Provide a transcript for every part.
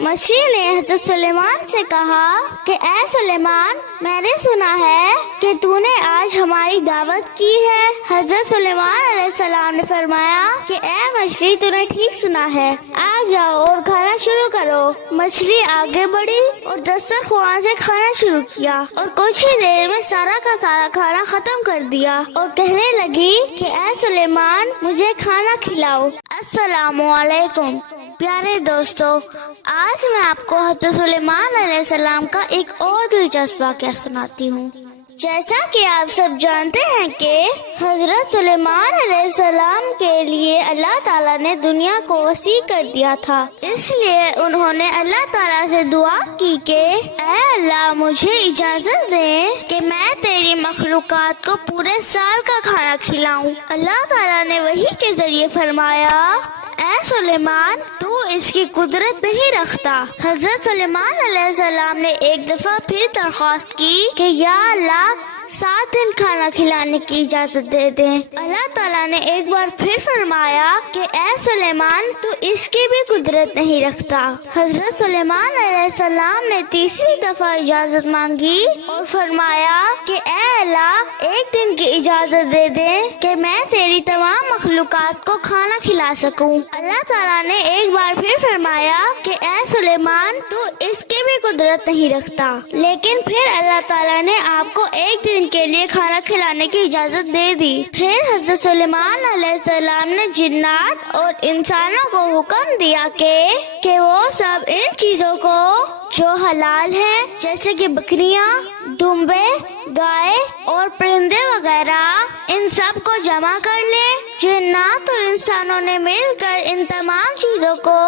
मछली ने हजरत सुलेमान से कहा कि ए सुलेमान, मैंने सुना है कि तूने आज हमारी दावत की है। हजरत सुलेमान अलैहिस्सलाम ने फरमाया कि ए मछली, तूने ठीक सुना है, आ जाओ और खाना शुरू करो। मछली आगे बढ़ी और दस्तरख्वान से खाना शुरू किया और कुछ ही देर में सारा का सारा खाना खत्म कर दिया और कहने लगी कि ए सुलेमान, मुझे खाना खिलाओ। अस्सलामु अलैकुम। प्यारे दोस्तों, आज मैं आपको हज़रत सुलेमान अलैहिस्सलाम का एक और दिलचस्प वाक़या सुनाती हूँ। जैसा कि आप सब जानते हैं कि हज़रत सुलेमान अलैहिस्सलाम के लिए अल्लाह ताला ने दुनिया को वसी कर दिया था, इसलिए उन्होंने अल्लाह ताला से दुआ की कि ऐ अल्लाह, मुझे इजाज़त दे कि मैं तेरी मखलूकात को पूरे साल का खाना खिलाऊं। अल्लाह ताला ने वही के जरिए फरमाया, ऐ सुलेमान, तू इसकी कुदरत नहीं रखता। हजरत सुलेमान अलैहिस्सलाम ने एक दफा फिर दरख्वास्त की कि या अल्लाह, 7 दिन खाना खिलाने की इजाजत दे दे। अल्लाह ताला ने एक बार फिर फरमाया कि ऐ सुलेमान, तू इसकी भी कुदरत नहीं रखता। हजरत सुलेमान अलैहिस्सलाम ने तीसरी दफा इजाजत मांगी और फरमाया कि ऐ अल्लाह, 1 दिन की इजाजत दे दे कि मैं तेरी तमाम मखलूकात को खाना खिला सकूं। अल्लाह ताला ने एक बार फिर फरमाया कि ऐ सुलेमान, तू इसकी भी कुदरत नहीं रखता। लेकिन फिर अल्लाह ताला ने आपको 1 दिन के लिए खाना खिलाने की इजाजत दे दी। फिर हज़रत सुलेमान अलैहिस्सलाम ने जिन्नात और इंसानों को हुक्म दिया कि वो सब इन चीजों को जो हलाल हैं, जैसे कि बकरियां, दुम्बे, गाय और परिंदे वगैरह, इन सब को जमा कर ले। जिन्नात और इंसानों ने मिलकर इन तमाम चीजों को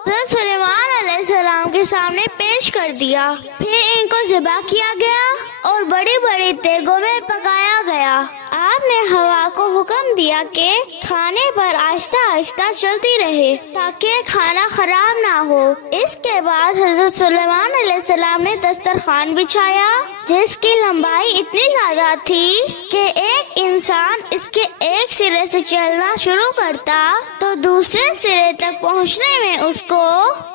हज़रत सुलेमान अलैहिस्सलाम के सामने पेश कर दिया। फिर इनको ज़िबा किया गया और बड़ी बड़ी तेगों में पकाया गया। आपने हवा को हुक्म दिया कि खाने पर आहिस्ता आहिस्ता चलती रहे ताकि खाना खराब ना हो। इसके बाद हज़रत सुलेमान अलैहिस्सलाम ने दस्तरखान बिछाया, जिसकी लंबाई इतनी ज्यादा थी कि एक इंसान इसके एक सिरे से चलना शुरू करता तो दूसरे सिरे तक पहुंचने में उसको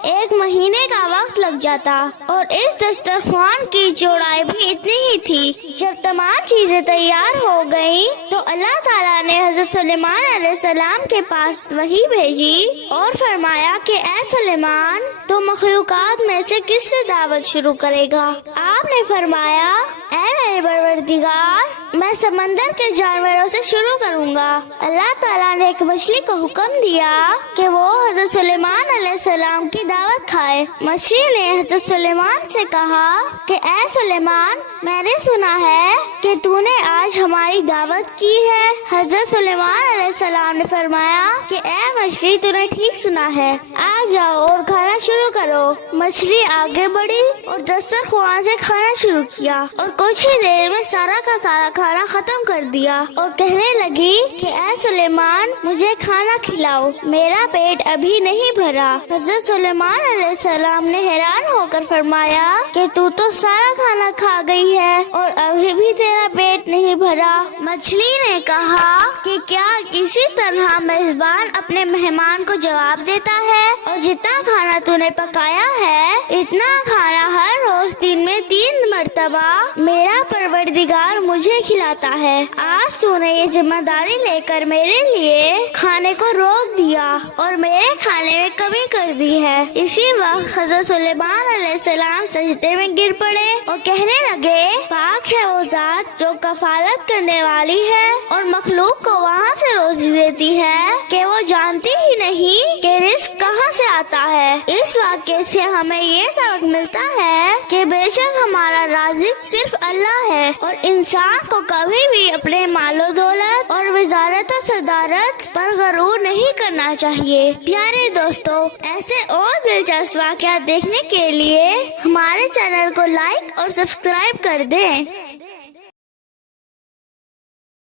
1 महीने का वक्त लग जाता। और इस दस्तरखान की चौड़ाई भी इतनी ही थी। जब तमाम चीजें तैयार हो गयी तो अल्लाह ताला ने हज़रत सुलेमान अलैहिस्सलाम के पास वही भेजी और फरमाया कि ऐ सुलेमान, तो मखलूकात में से किससे दावत शुरू करेगा? आपने फरमाया, ऐ मेरे परवरदिगार, मैं समंदर के जानवरों से शुरू करूंगा। अल्लाह ताला ने एक मछली को हुक्म दिया कि वो हज़रत सुलेमान अलैहिस्सलाम की दावत खाए। मछली ने हज़रत सुलेमान से कहा कि ऐ सुलेमान, मैंने सुना है कि तूने आज हमारी दावत की है। हज़रत सुलेमान अलैहिस्सलाम ने फरमाया कि ऐ मछली, तूने ठीक सुना है, आ जाओ और खाना शुरू करो। मछली आगे बढ़ी और दस्तरख्वान से खाना शुरू किया और कुछ ही देर में सारा का सारा खाना खत्म कर दिया और कहने लगी कि ऐ सुलेमान, मुझे खाना खिलाओ, मेरा पेट अभी नहीं भरा। हज़रत सुलेमान अलैहिस्सलाम ने हैरान होकर फरमाया कि तू तो सारा खाना खा गई है और अभी भी तेरा पेट नहीं भरा। मछली ने कहा कि क्या इसी तरह मेजबान अपने मेहमान को जवाब देता है, और जितना खाना तूने पकाया है इतना खाना हर रोज दिन में 3 मर्तबा मेरा परवरदिगार मुझे खिलाता है। आज तूने ये जिम्मेदारी लेकर मेरे लिए खाने को रोक दिया और मेरे खाने में कमी कर दी है। इसी वक्त हज़रत सुलेमान अलैहिस्सलाम सजदे में गिर पड़े और कहने लगे, पाक है वो जात जो कफालत करने वाली है और मखलूक को वहाँ से रोजी देती है कि वो जानती ही नहीं कि रिस्क कहाँ से आता है। इस वाक़े से हमें ये सबक मिलता है कि बेशक हमारा राज़िक सिर्फ अल्लाह है और इंसान को कभी भी अपने मालो दौलत और वजारत और सदारत पर गरूर नहीं करना चाहिए। प्यारे दोस्तों, ऐसे और दिलचस्प वाक़या देखने के लिए हमारे चैनल को लाइक और सब्सक्राइब कर दें।